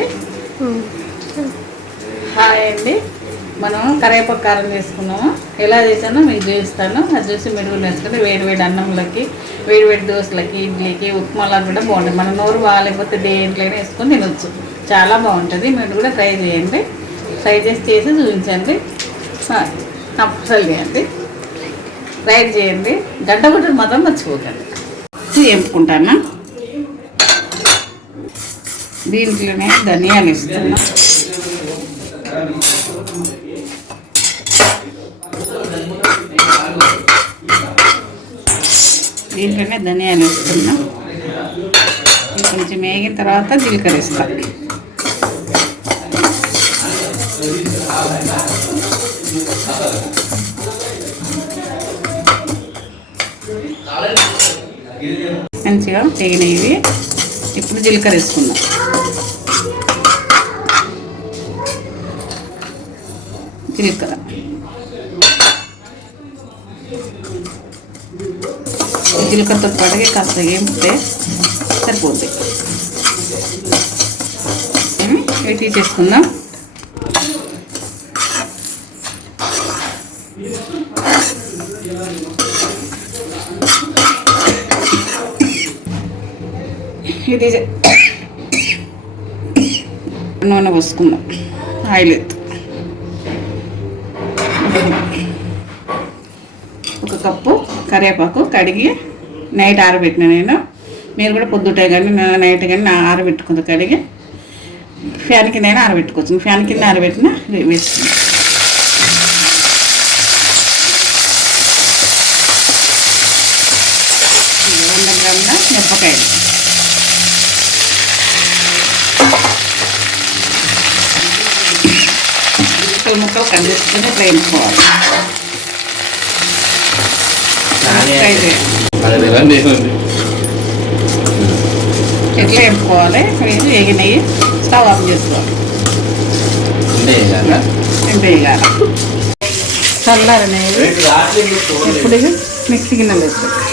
అండి. హాయ్ అండి. మనం కరేపాకు కారం చేసుకున్నాము. ఎలా చేసానో మీకు చూపిస్తాను అది చూసి మీరు నేర్చుకుంటే వేడి వేడి అన్నంలోకి వేడి వేడి దోశలకి ఇడ్లీకి ఉప్మాలకు కూడా బాగుంటుంది మన నోరు బాగాలేకపోతే దేంట్లోనే వేసుకొని తినొచ్చు. చాలా బాగుంటుంది. మీరు కూడా ట్రై చేయండి. ట్రై చేసి చేసి చూపించండి. అప్పసలు చేయండి ట్రై చేయండి. గడ్డ గుడ్డలు మాత్రం మర్చిపోకండి. వేపుకుంటాను దీంట్లోనే ధనియాలు ఇస్తున్నా దీంట్లోనే ధనియాలు వేస్తున్నా. కొంచెం వేగిన తర్వాత జీలకర్ర ఇస్తా మంచిగా వేగినవి ఇప్పుడు జీలకర్ర వేసుకుందాం. జీలకర్ర జీలకర్రతో పాటుగా కాస్త ఏంపితే సరిపోద్ది. ఏమి? ఇవి తీసేసుకుందాం ఇది. నూనె పోసుకుందాం. ఆయిల్ ఎత్తు. ఒక కప్పు కరివేపాకు కడిగి నైట్ ఆరబెట్టిన నేను. మీరు కూడా పొద్దుటే కానీ నైట్ కానీ నా ఆరబెట్టుకుంది కడిగి ఫ్యాన్ కింద అయినా ఆరబెట్టుకోవచ్చు. ఫ్యాన్ కింద ఆరబెట్టిన వేసుకుందాం వంద గ్రాముల మిరపకాయలు ముక్కలు ముక్కలు కలిసి ఇట్లా వేయించుకోవాలి ఫ్రై ఎట్లా వేపుకోవాలి వేసి వేగినవి స్టవ్ ఆఫ్ చేసుకోవాలి ఎంత వేయాలి ఇప్పుడు మిక్సీ గిన్నెలు వేసుకోవాలి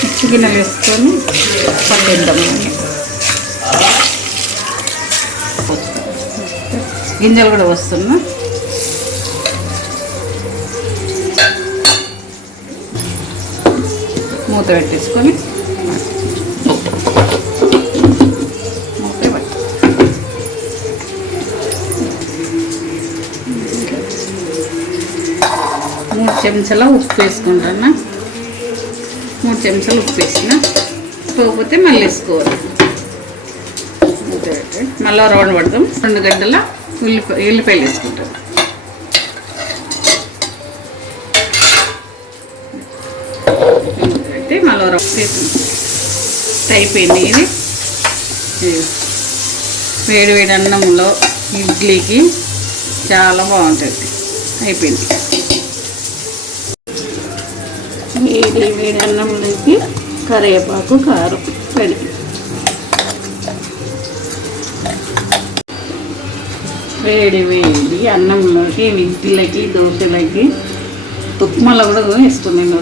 మిక్సీ గిన్నెలు వేసుకొని పట్టేద్దాం గింజలు కూడా వస్తున్నా మూత పెట్టేసుకొని మూడు చెంచాల ఉప్పు వేసుకుంటానా. మూడు చెంచాలు ఉప్పు వేసిన. పోకపోతే మళ్ళీ వేసుకోవాలి. మూత పెట్టి మళ్ళీ రౌండ్ పడతాం. రెండు గడ్డల ఉల్లిపాయ ఉల్లిపాయలు వేసుకుంటాం అయితే మళ్ళీ రౌండ్ అయిపోయింది ఇది వేడి వేడి అన్నంలో ఇడ్లీకి చాలా బాగుంటుంది. అయిపోయింది. వేడి వేడి అన్నంలోకి కరివేపాకు కారం. రెడీ. వేడి వేడి. అన్నంలోకి ఇడ్లీలకి దోశలకి ఉప్మాలో కూడా వేసుకున్నాను